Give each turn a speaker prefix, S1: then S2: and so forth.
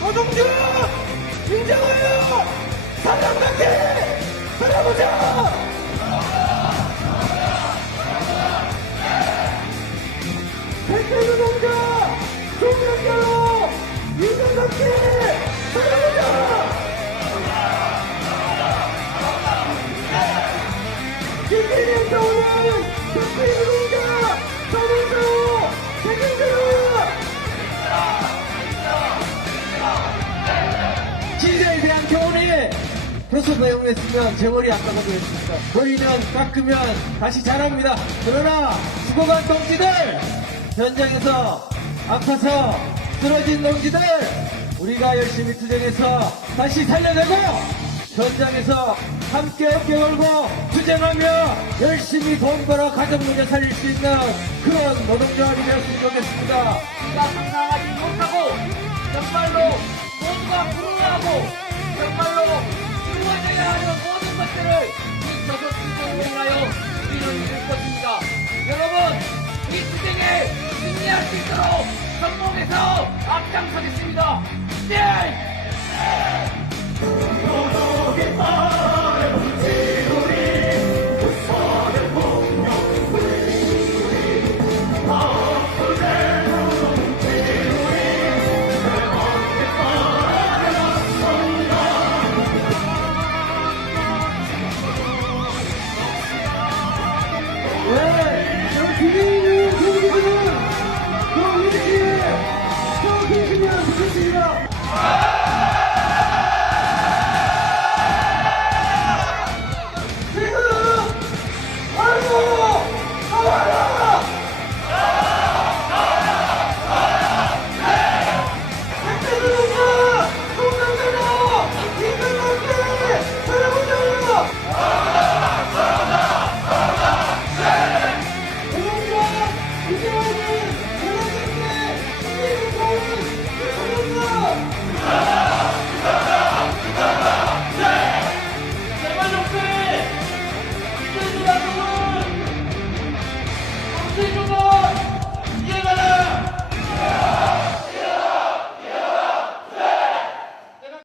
S1: 노동주! 인정하여 사랑답게 살아보자! 백태노
S2: 표소 배웅했으면 재벌이 아까가 되었습니다. 머리는 깎으면 다시 자랍니다. 그러나 죽어간 동지들 현장에서 아파서 쓰러진 동지들 우리가 열심히 투쟁해서 다시 살려내고 현장에서 함께 어깨 걸고 투쟁하며 열심히 돈 벌어 가정 문제 살릴 수 있는 그런 노동조합이 되었으면 좋겠습니다.
S3: 우리가 상상하지 못하고 정말로 모두가 부러워하고 승리할 수 있도록 성공해서 앞장서겠습니다. 네!